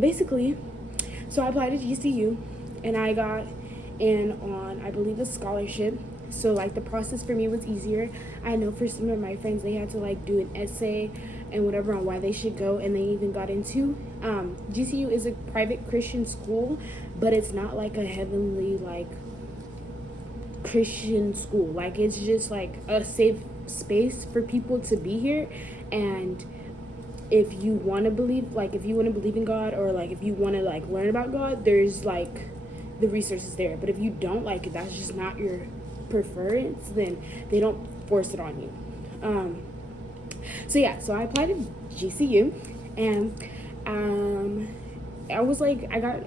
Basically, so I applied to GCU and I got in on, I believe, a scholarship. So like the process for me was easier. I know for some of my friends they had to like do an essay and whatever on why they should go, and they even got into GCU is a private Christian school, but it's not like a heavenly like Christian school. Like it's just like a safe space for people to be here. And if you want to believe, like if you want to believe in God, or like if you want to like learn about God, there's like the resources there. But if you don't, like that's just not your preference, then they don't force it on you. So I applied to GCU, and I got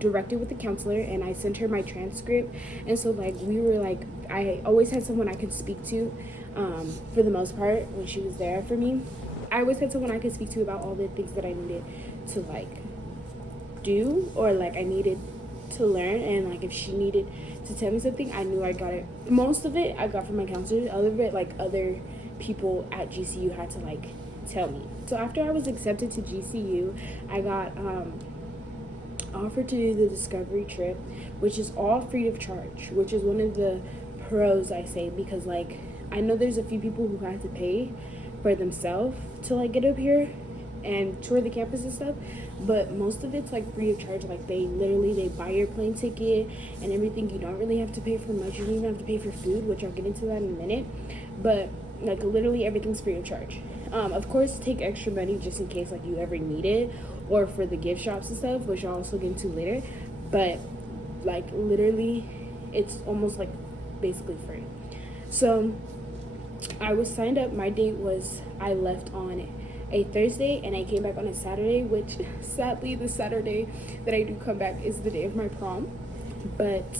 directed with the counselor, and I sent her my transcript. And so like we were like, I always had someone I could speak to for the most part when she was there for me. I always had someone I could speak to about all the things that I needed to like do, or like I needed to learn. And like if she needed to tell me something, I knew I got it. Most of it I got from my counselor. Other of it, like other people at GCU had to like tell me. So after I was accepted to GCU, I got offered to do the discovery trip, which is all free of charge, which is one of the pros, I say, because like I know there's a few people who have to pay for themselves to like get up here and tour the campus and stuff, but most of it's like free of charge. Like they buy your plane ticket and everything. You don't really have to pay for much. You don't even have to pay for food, which I'll get into that in a minute, but like literally everything's free of charge. Of course, take extra money just in case like you ever need it, or for the gift shops and stuff, which I'll also get into later. But like literally it's almost like basically free. So I was signed up. My date was, I left on a Thursday and I came back on a Saturday, which sadly the Saturday that I do come back is the day of my prom. But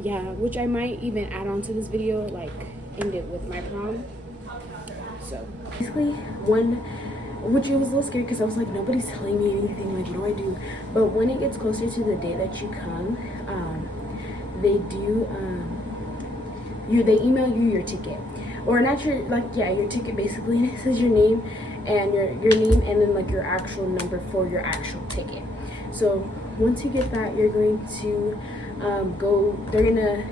yeah, which I might even add on to this video, like end it with my prom. So basically which it was a little scary because I was like, nobody's telling me anything, like what do I do? But when it gets closer to the day that you come, they do they email you your ticket, or not your, like, yeah, your ticket basically, and it says your name and your name and then like your actual number for your actual ticket. So once you get that, you're going to they're gonna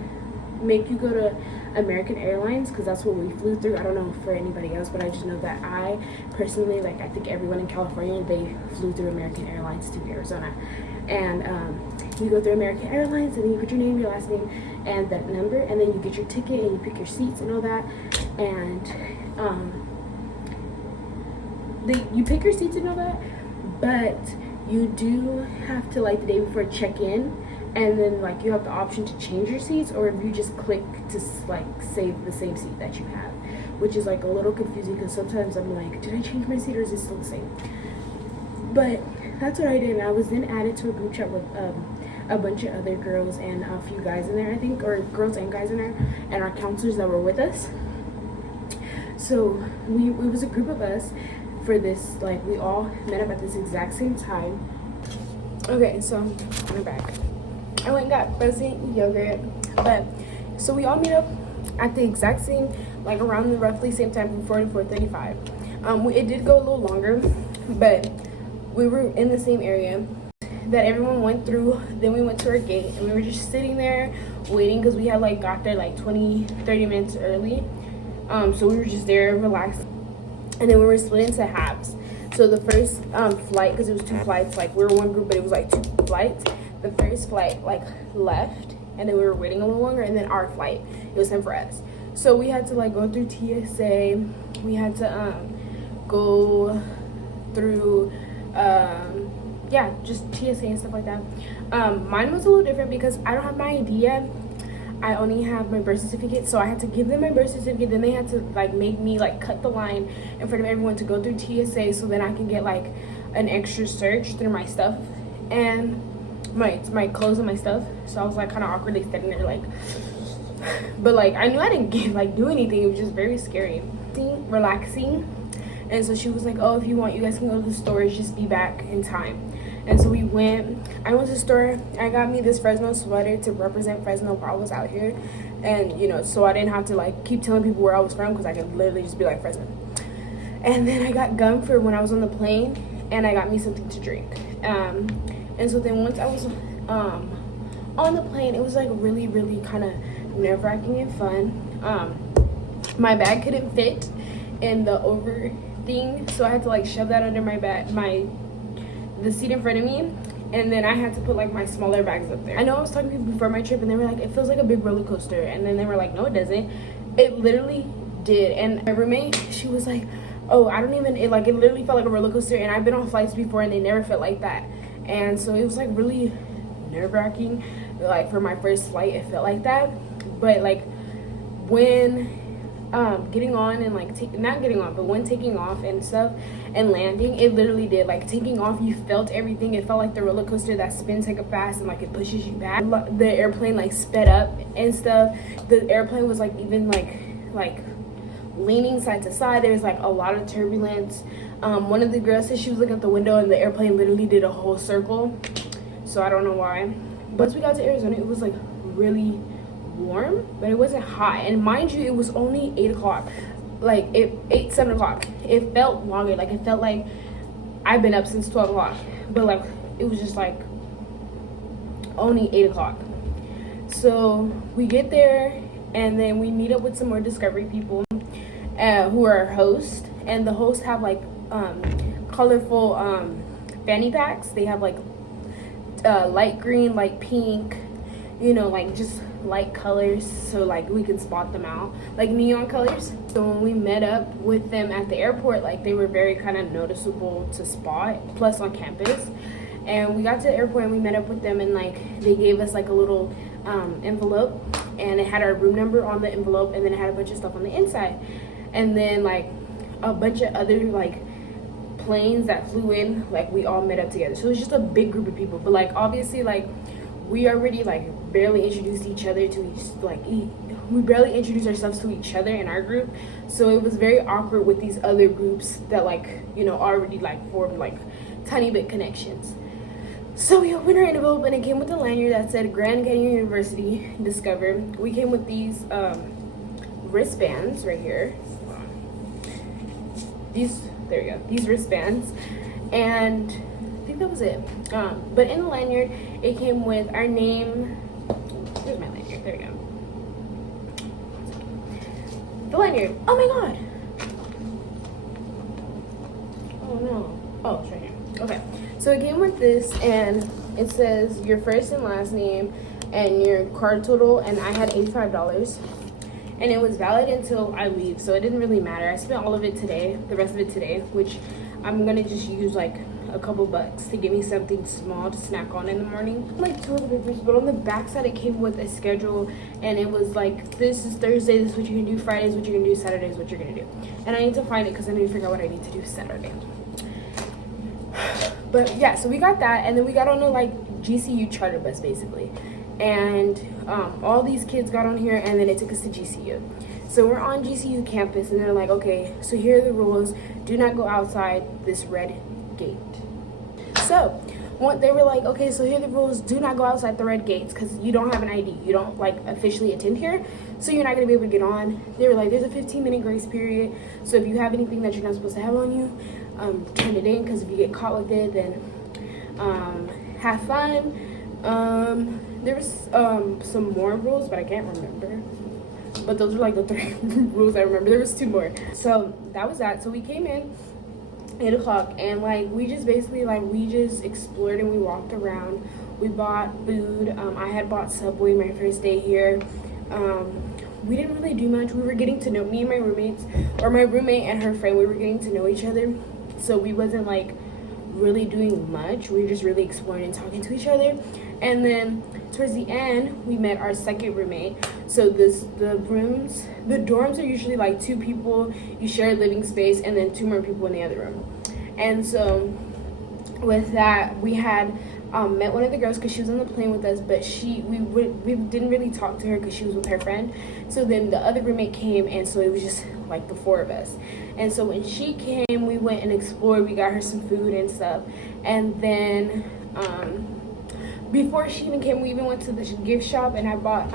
make you go to American Airlines, because that's what we flew through. I don't know for anybody else, but I just know that I personally, like I think everyone in California, they flew through American Airlines to Arizona. And you go through American Airlines, and then you put your name, your last name, and that number, and then you get your ticket and you pick your seats and all that. And you pick your seats and all that, but you do have to, like the day before, check in, and then like you have the option to change your seats, or if you just click to like save the same seat that you have, which is like a little confusing because sometimes I'm like, did I change my seat or is it still the same? But that's what I did, and I was then added to a group chat with a bunch of other girls and a few guys in there, I think, or girls and guys in there, and our counselors that were with us. So it was a group of us for this, like we all met up at this exact same time. Okay, so we're back. I went and got frozen yogurt, but so we all meet up at the exact same, like around the roughly same time, from 4 to 4:35. It did go a little longer, but we were in the same area that everyone went through. Then we went to our gate and we were just sitting there waiting because we had like got there like 20-30 minutes early. So we were just there relaxed, and then we were split into halves. So the first flight, because it was 2 flights, like we were one group but it was like 2 flights. The first flight like left, and then we were waiting a little longer, and then our flight, it was time for us. So we had to like go through TSA, we had to go through yeah, just TSA and stuff like that. Mine was a little different because I don't have my ID yet. I only have my birth certificate, so I had to give them my birth certificate. Then they had to like make me like cut the line in front of everyone to go through TSA, so then I can get like an extra search through my stuff and my clothes and my stuff. So I was like kind of awkwardly standing there like, but like I knew I didn't get like do anything. It was just very scary, relaxing. And so she was like, oh, if you want, you guys can go to the stores, just be back in time. And so we went. I went to the store. I got me this Fresno sweater to represent Fresno while I was out here. And, you know, so I didn't have to, like, keep telling people where I was from, because I could literally just be like, Fresno. And then I got gum for when I was on the plane. and I got me something to drink. And so then once I was on the plane, it was like really, really kind of nerve-wracking and fun. My bag couldn't fit in the over thing, so I had to like shove that under my bag, the seat in front of me, and then I had to put like my smaller bags up there. I know I was talking to people before my trip, and they were like, it feels like a big roller coaster, and then they were like, no, it doesn't. It literally did. And my roommate, she was like, oh, I don't even, it literally felt like a roller coaster, and I've been on flights before and they never felt like that. And so it was like really nerve-wracking. Like for my first flight, it felt like that. But like when getting on and like not getting on, but when taking off and stuff and landing, it literally did. Like taking off, you felt everything. It felt like the roller coaster that spins like a fast and like it pushes you back. The airplane like sped up and stuff. The airplane was like even like leaning side to side. There was like a lot of turbulence. One of the girls said she was looking at the window and the airplane literally did a whole circle. So I don't know why. But once we got to Arizona, it was like really warm, but it wasn't hot. And mind you, it was only 8 o'clock. Like 7 o'clock. It felt longer. Like it felt like I've been up since 12 o'clock. But like it was just like only 8 o'clock. So we get there and then we meet up with some more Discovery people who are our hosts. And the hosts have like colorful fanny packs. They have like light green, light pink, you know, like just light colors, so like we can spot them out, like neon colors. So when we met up with them at the airport, like they were very kind of noticeable to spot, plus on campus. And we got to the airport and we met up with them, and like they gave us like a little envelope, and it had our room number on the envelope, and then it had a bunch of stuff on the inside. And then like a bunch of other like planes that flew in, like we all met up together. So it was just a big group of people. But like obviously like we already like barely introduced each other to we barely introduced ourselves to each other in our group. So it was very awkward with these other groups that like, you know, already like formed like tiny bit connections. So we opened our envelope and it came with a lanyard that said Grand Canyon University Discover. We came with these wristbands right here. There we go, these wristbands, and I think that was it. But in the lanyard, it came with our name. Here's my lanyard. There we go. The lanyard. Oh my god. Oh no. Oh, it's right here. Okay. So it came with this, and it says your first and last name and your card total, and I had $85. And it was valid until I leave, so it didn't really matter. I spent all of it today, the rest of it today, which I'm gonna just use like a couple bucks to give me something small to snack on in the morning. Like toilet papers, but on the back side it came with a schedule, and it was like, this is Thursday, this is what you're gonna do, Friday is what you're gonna do, Saturday is what you're gonna do. And I need to find it because I need to figure out what I need to do Saturday. But yeah, so we got that, and then we got on a like GCU charter bus basically. And all these kids got on here, and then it took us to GCU. So we're on GCU campus, and they're like, okay, so here are the rules. Do not go outside this red gate. So they were like, okay, so here are the rules. Do not go outside the red gates because you don't have an ID. You don't like officially attend here, so you're not going to be able to get on. They were like, there's a 15-minute grace period. So if you have anything that you're not supposed to have on you, turn it in, because if you get caught with it, then have fun. There was some more rules, but I can't remember. But those were like the 3 rules I remember. There was 2 more. So that was that. So we came in 8 o'clock, and like we just basically like we just explored and we walked around. We bought food. I had bought Subway my first day here. We didn't really do much. We were getting to know me and my roommates, or my roommate and her friend. We were getting to know each other, so we wasn't like really doing much. We were just really exploring and talking to each other. And then towards the end, we met our second roommate. So the dorms are usually like 2 people, you share a living space, and then 2 more people in the other room. And so with that, we had met one of the girls because she was on the plane with us, but we didn't really talk to her because she was with her friend. So then the other roommate came, and so it was just like the 4 of us. And so when she came, we went and explored. We got her some food and stuff, and then before she even came, we even went to the gift shop, and I bought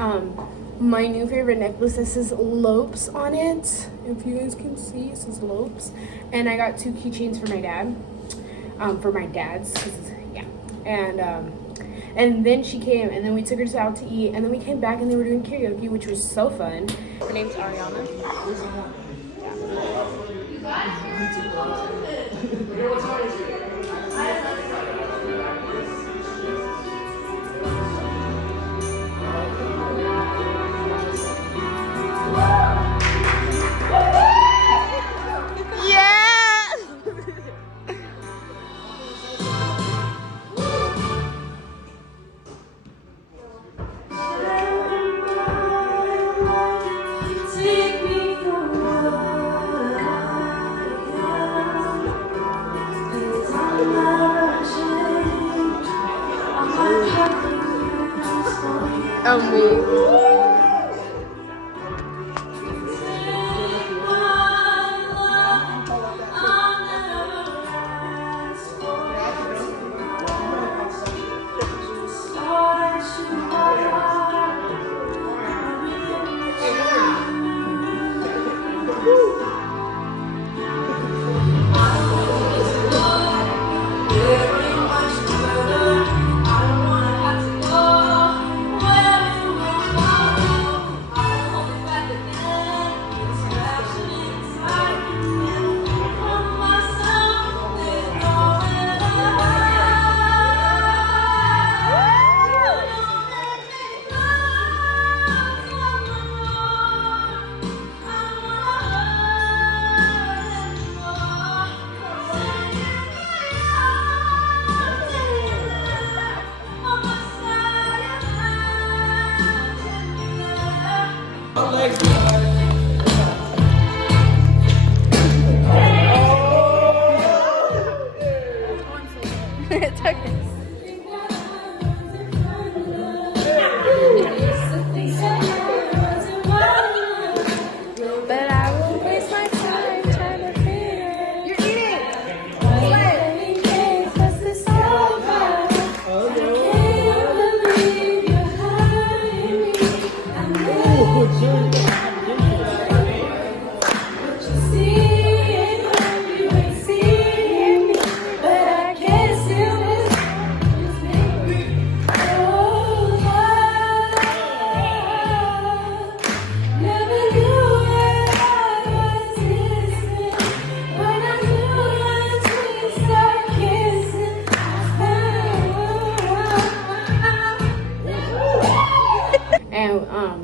my new favorite necklace that says Lopes on it. If you guys can see, it says Lopes. And I got 2 keychains for my dad. for my dad's, 'cause, yeah. And then she came, and then we took her out to eat, and then we came back and they were doing karaoke, which was so fun. Her name's Ariana.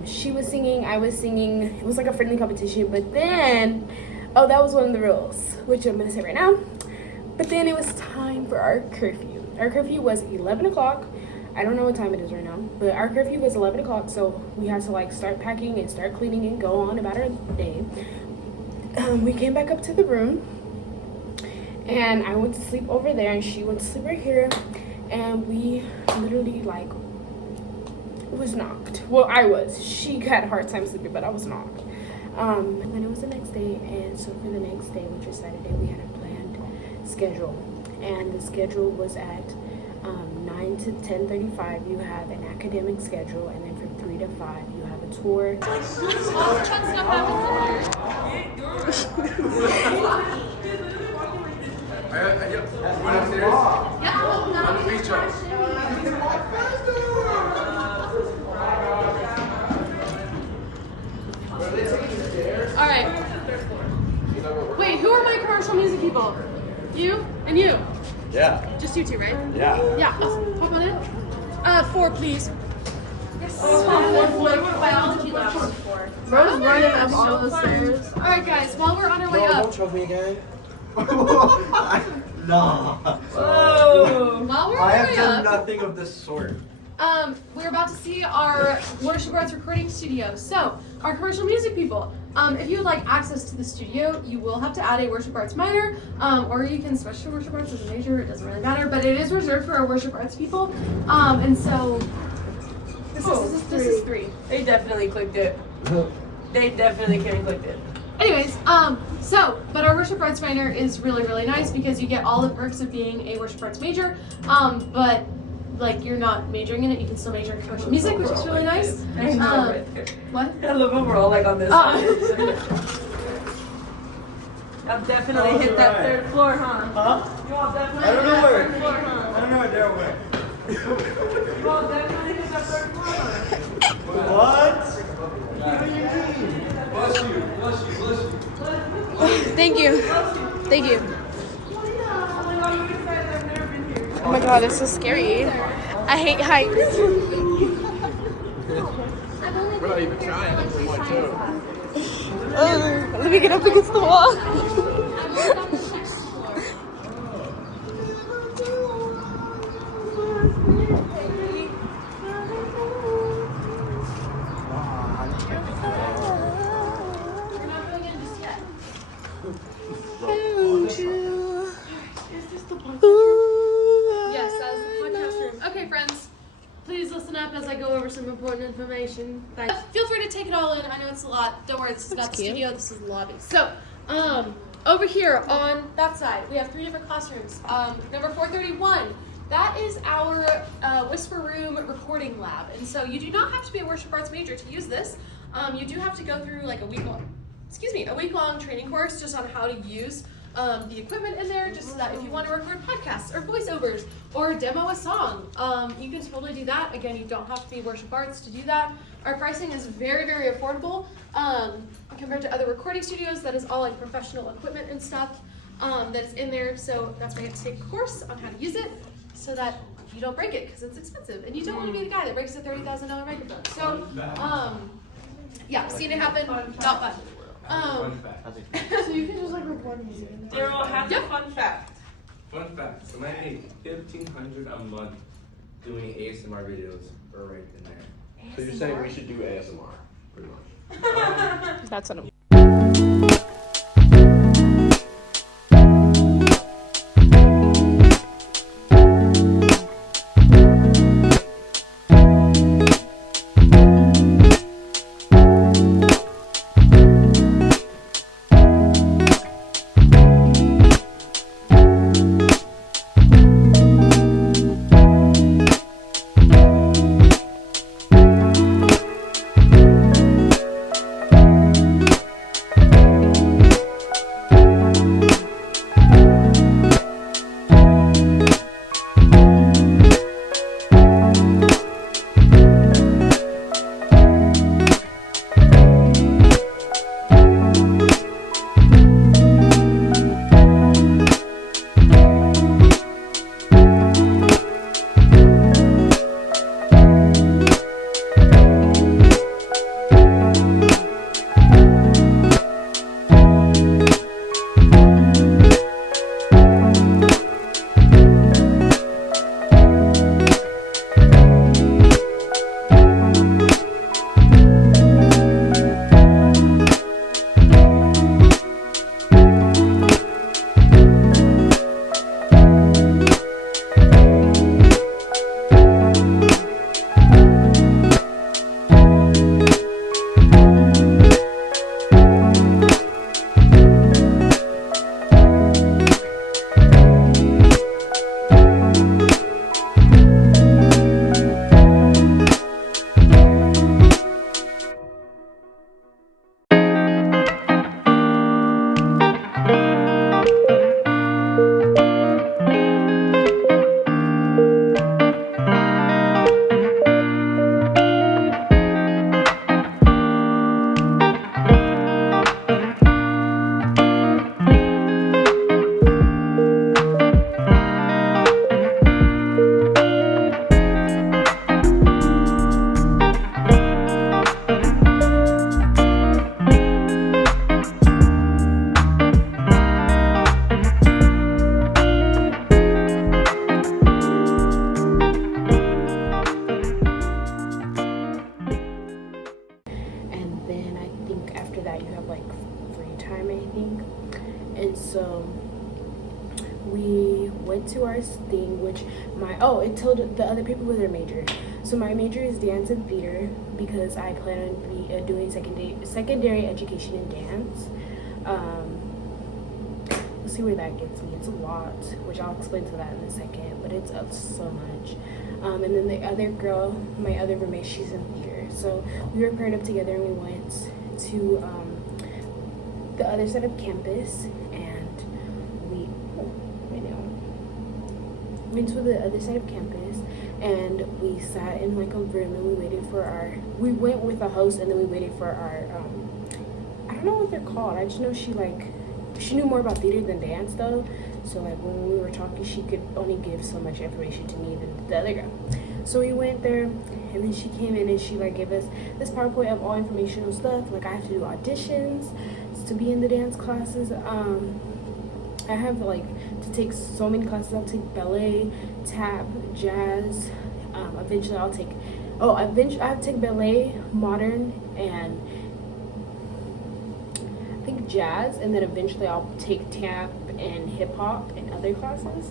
She was singing, I was singing. It was like a friendly competition, but then, oh, that was one of the rules, which I'm gonna say right now. But then it was time for our curfew. Our curfew was 11 o'clock. I don't know what time it is right now, but our curfew was 11 o'clock, so we had to like start packing and start cleaning and go on about our day. We came back up to the room, and I went to sleep over there, and she went to sleep right here, and we literally like was knocked. Well, I was. She had a hard time sleeping, but I was knocked. And then it was the next day, and so for the next day, which was Saturday, we had a planned schedule, and the schedule was at 9 to 10:35 you have an academic schedule, and then from 3 to 5 you have a tour. All right. Wait, who are my commercial music people? You and you. Yeah. Just you two, right? Yeah. Yeah. Awesome. Hop on in. 4, please. Yes. Biology lab. Bro's running up all the stairs. All right, guys. While we're on our way up. Don't choke me again. No. Whoa. While we're on I our have way done up. nothing of this sort. We're about to see our Worship Arts recording studio. So, our commercial music people, if you would like access to the studio, you will have to add a Worship Arts minor, or you can switch to Worship Arts as a major. It doesn't really matter, but it is reserved for our Worship Arts people. And so, this is 3. They definitely clicked it. They definitely could have clicked it. Anyways, but our Worship Arts minor is really, really nice because you get all the perks of being a Worship Arts major, but like you're not majoring in it, you can still major in commercial music, which is really nice. What? I love when we're all like on this side. I've definitely hit that third floor, huh? Huh? You all definitely I don't hit know that where. third floor, huh? I don't know where they're where. You all definitely hit that third floor, huh? What? Thank you. Thank you. Oh my god, you excited? I've never been here. Oh my god, it's so scary. I hate heights. We're not even trying. That's my toe. Let me get up against the wall. We're not going in just yet. Yes, that was the podcast room. Okay, friends, please listen up as I go over some important information. Feel free to take it all in. I know it's a lot. Don't worry, this is not the studio. This is the lobby. So, over here on that side, we have 3 different classrooms. Number 431. That is our Whisper Room recording lab, and so you do not have to be a worship arts major to use this. You do have to go through like a week-long training course just on how to use the equipment in there, just so that if you want to record podcasts or voiceovers or demo a song, you can totally do that. Again, you don't have to be worship arts to do that. Our pricing is very, very affordable compared to other recording studios. That is all like professional equipment and stuff that is in there. So that's why you have to take a course on how to use it so that you don't break it, because it's expensive and you don't want to be the guy that breaks a $30,000 microphone. So yeah, seen it happen, not fun. So you can just like record music. Daryl, have a fun fact. Fun fact, so I make $1,500 a month doing ASMR videos or right in there. So you're saying we should do ASMR, pretty much. That's what I'm. we went to our thing, which it told the other people with their major. So my major is dance and theater because I plan on doing secondary education in dance. We'll see where that gets me. It's a lot, which I'll explain to that in a second, but it's up so much. And then the other girl, my other roommate, she's in theater. So we were paired up together and we went to the other side of campus, and went to the other side of campus, and we sat in like a room and we waited for we went with a host, and then we waited for our I don't know what they're called. I just know she knew more about theater than dance though. So like when we were talking, she could only give so much information to me than the other girl. So we went there, and then she came in and she like gave us this PowerPoint of all informational stuff. Like I have to do auditions to be in the dance classes. I have like to take so many classes. I'll take ballet, tap, jazz. Eventually I have to take ballet, modern, and I think jazz, and then eventually I'll take tap and hip hop and other classes.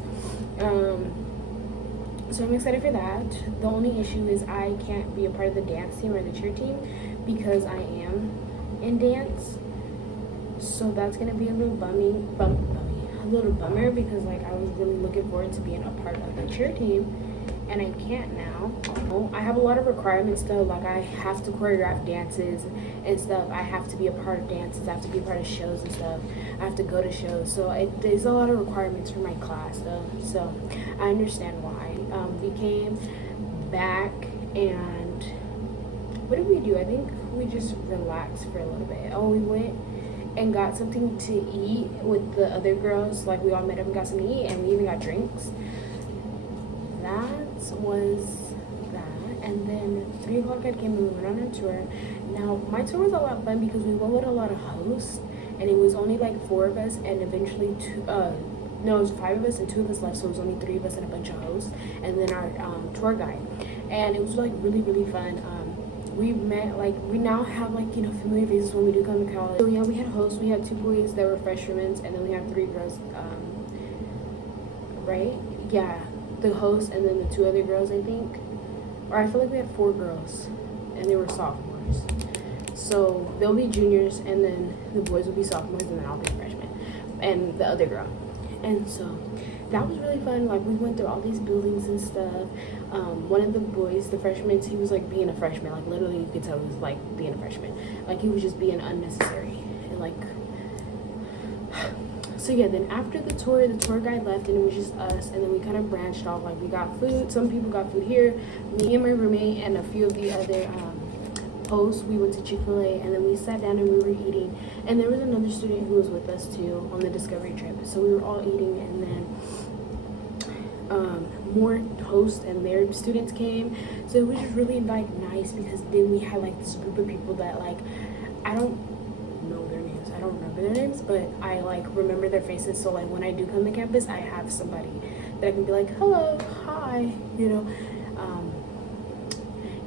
So I'm excited for that. The only issue is I can't be a part of the dance team or the cheer team because I am in dance. So that's gonna be a little bummer because like I was really looking forward to being a part of the cheer team, and I can't now. I have a lot of requirements though. Like I have to choreograph dances and stuff. I have to be a part of dances. I have to be a part of shows and stuff. I have to go to shows. So there's a lot of requirements for my class though. So I understand why. We came back, and what did we do? I think we just relaxed for a little bit. Oh, we went and got something to eat with the other girls. Like we all met up and got something to eat, and we even got drinks. That was that. And then 3 o'clock I came and we went on a tour. Now my tour was a lot of fun because we went with a lot of hosts, and it was only like 4 of us, and eventually it was 5 of us and 2 of us left, so it was only 3 of us and a bunch of hosts, and then our tour guide. And it was like really, really fun. We met, like, we now have like, you know, familiar faces when we do come to college. So yeah, we had hosts. We had 2 boys that were freshmen, and then we had 3 girls, right? Yeah, the host and then the 2 other girls, I think. Or I feel like we had 4 girls, and they were sophomores. So they'll be juniors, and then the boys will be sophomores, and then I'll be freshmen, and the other girl. And so that was really fun. Like we went through all these buildings and stuff. One of the boys, the freshman, he was like being a freshman. Like literally you could tell he was like being a freshman. Like he was just being unnecessary. And like, so yeah, then after the tour guide left, and it was just us, and then we kind of branched off. Like we got food. Some people got food here. Me and my roommate and a few of the other hosts, we went to Chick-fil-A, and then we sat down and we were eating, and there was another student who was with us too on the discovery trip. So we were all eating, and then more hosts and their students came. So it was just really like nice because then we had like this group of people that like I don't know their names, I don't remember their names, but I like remember their faces. So like when I do come to campus, I have somebody that I can be like, hello, hi, you know.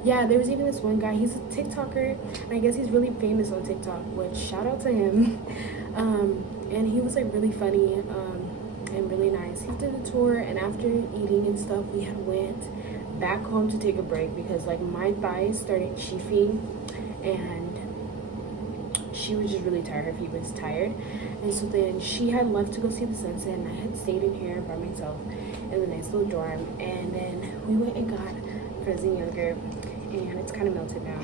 Yeah, there was even this one guy, he's a TikToker, and I guess he's really famous on TikTok, which shout out to him. And he was like really funny and really nice. He did a tour, and after eating and stuff, we had went back home to take a break because like my thighs started chafing, and she was just really tired. Her feet was tired, and so then she had left to go see the sunset, and I had stayed in here by myself in the nice little dorm. And then we went and got frozen yogurt, and it's kind of melted now.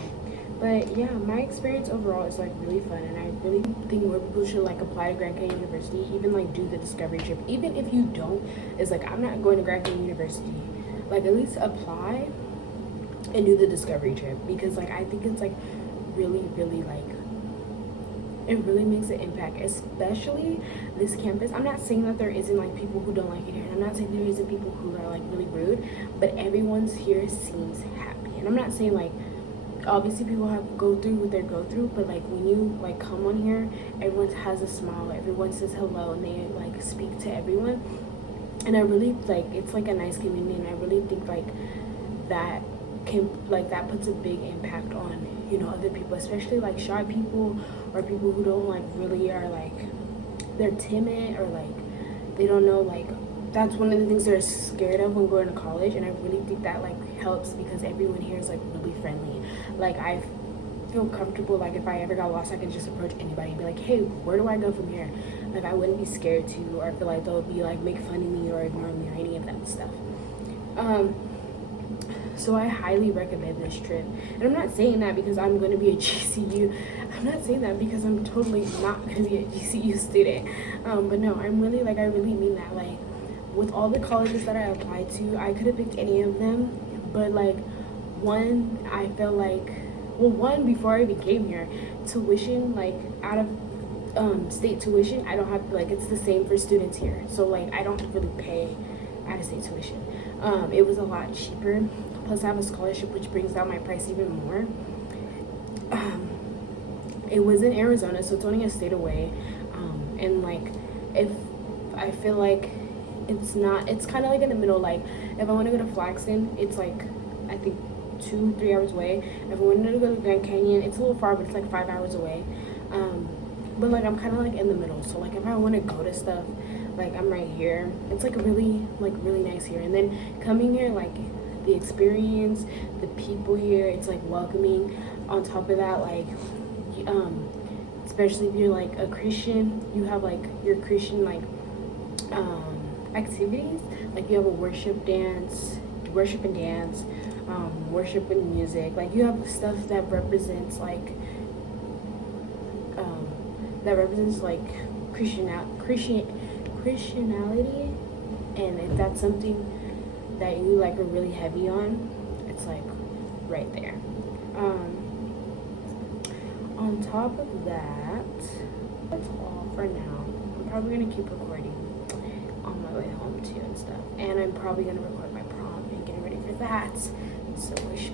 But yeah, my experience overall is like really fun, and I really think more people should like apply to Grand Canyon University, even like do the discovery trip. Even if you don't, it's like I'm not going to Grand Canyon University, like at least apply and do the discovery trip, because like I think it's like really like it really makes an impact, especially this campus. I'm not saying that there isn't like people who don't like it here, and I'm not saying there isn't people who are like really rude, but everyone's here seems happy. And I'm not saying like obviously people have to go through what they go through, but like when you like come on here, everyone has a smile, everyone says hello, and they like speak to everyone. And I really like, it's like a nice community, and I really think like that puts a big impact on, you know, other people, especially like shy people or people who don't like really are like they're timid, or like they don't know, like that's one of the things they're scared of when going to college. And I really think that like helps, because everyone here is like really friendly. Like I feel comfortable, like if I ever got lost, I can just approach anybody and be like, hey, where do I go from here? Like I wouldn't be scared to, or feel like they'll be like make fun of me or ignore me or any of that stuff. So I highly recommend this trip. And I'm not saying that because I'm going to be a GCU. I'm not saying that because I'm totally not going to be a GCU student. But no, I'm really like, I really mean that. Like with all the colleges that I applied to, I could have picked any of them, but like one, I felt like, well, one, before I even came here, tuition, like out of state tuition, I don't have, like, it's the same for students here, so like I don't really pay out of state tuition. It was a lot cheaper, plus I have a scholarship which brings down my price even more. It was in Arizona, so it's only a state away, and like if I feel like it's kind of like in the middle. Like if I want to go to Flaxton, it's like I think 2-3 hours away. If I wanted to go to Grand Canyon, it's a little far, but it's like 5 hours away. But like I'm kind of like in the middle, so like if I want to go to stuff, like I'm right here. It's like really nice here. And then coming here, like the experience, the people here, it's like welcoming. On top of that, like especially if you're like a Christian, you have like your Christian like activities, like you have a worship and dance, worship and music. Like you have stuff that represents like Christianity, and if that's something that you like are really heavy on, it's like right there. On top of that, that's all for now. I'm probably gonna keep recording on my way home too and stuff, and I'm probably gonna record my prom and get ready for that. So wish